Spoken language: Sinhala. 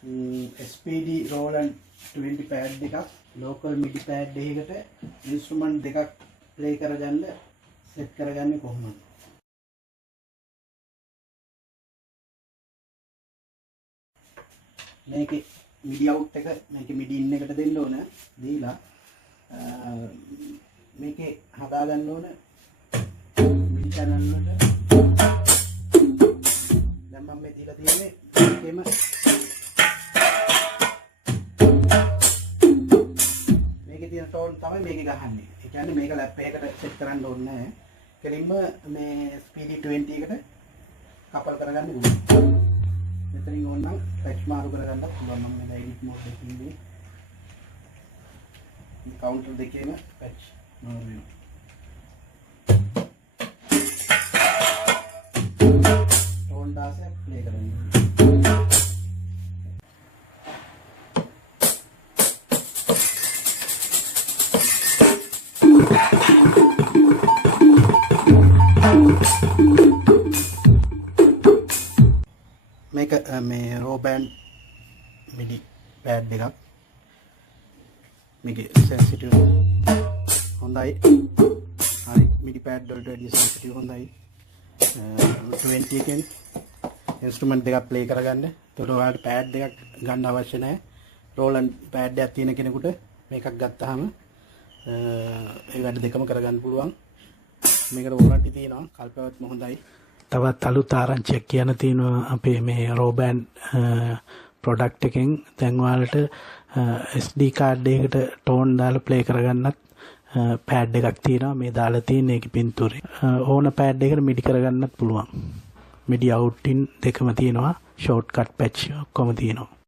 SPD Roland 20 pad එකක් local MIDI pad එකකට instrument දෙකක් play කරගන්න set කරගන්නේ කොහොමද? මේකේ MIDI out එක මේකේ MIDI in එකට දෙන්න ඕන දීලා මේකේ හදා ගන්න ඕන MIDI channel වලට දැන් මම මේ දීලා තියෙන්නේ මේකෙම මේකේ තියෙන tone තමයි මේකේ ගහන්නේ. ඒ කියන්නේ මේක lap එකකට set කරන්න ඕනේ නැහැ. කෙලින්ම මේ speed 20 එකට කපල් කරගන්න පුළුවන්. මෙතනින් ඕනනම් patch මාරු කරගන්නත් පුළුවන්. මම මේ edit mode එකේ ඉන්නේ. මේ counter දෙකේම patch මාරු වෙනවා. tone දාසයක් play කරන්න. මේක මේ raw band MIDI pad එකක් මේකේ sensitive හොඳයි හරි MIDI pad වලට වැඩිය sensitive හොඳයි 20 එකෙන් instrument දෙකක් play කරගන්න. ඒකට ඔයාලට pad දෙකක් ගන්න අවශ්‍ය නැහැ. Roland pad එකක් තියෙන කෙනෙකුට මේකක් ගත්තාම ඒ වැඩ දෙකම කරගන්න පුළුවන්. මේකට warranty තියෙනවා. කල්පවත්ම හොඳයි. තවත් අලුත් ආරංචියක් කියන්න තියෙනවා අපේ මේ raw band product එකෙන්. දැන් ඔයාලට SD card එකකට tone දාලා play කරගන්නත් pad එකක් තියෙනවා. මේ දාලා තියෙන ඒකේ පින්තූරේ. ඕන pad එකකට MIDI කරගන්නත් පුළුවන්. MIDI out in දෙකම තියෙනවා. shortcut patch ඔක්කොම තියෙනවා.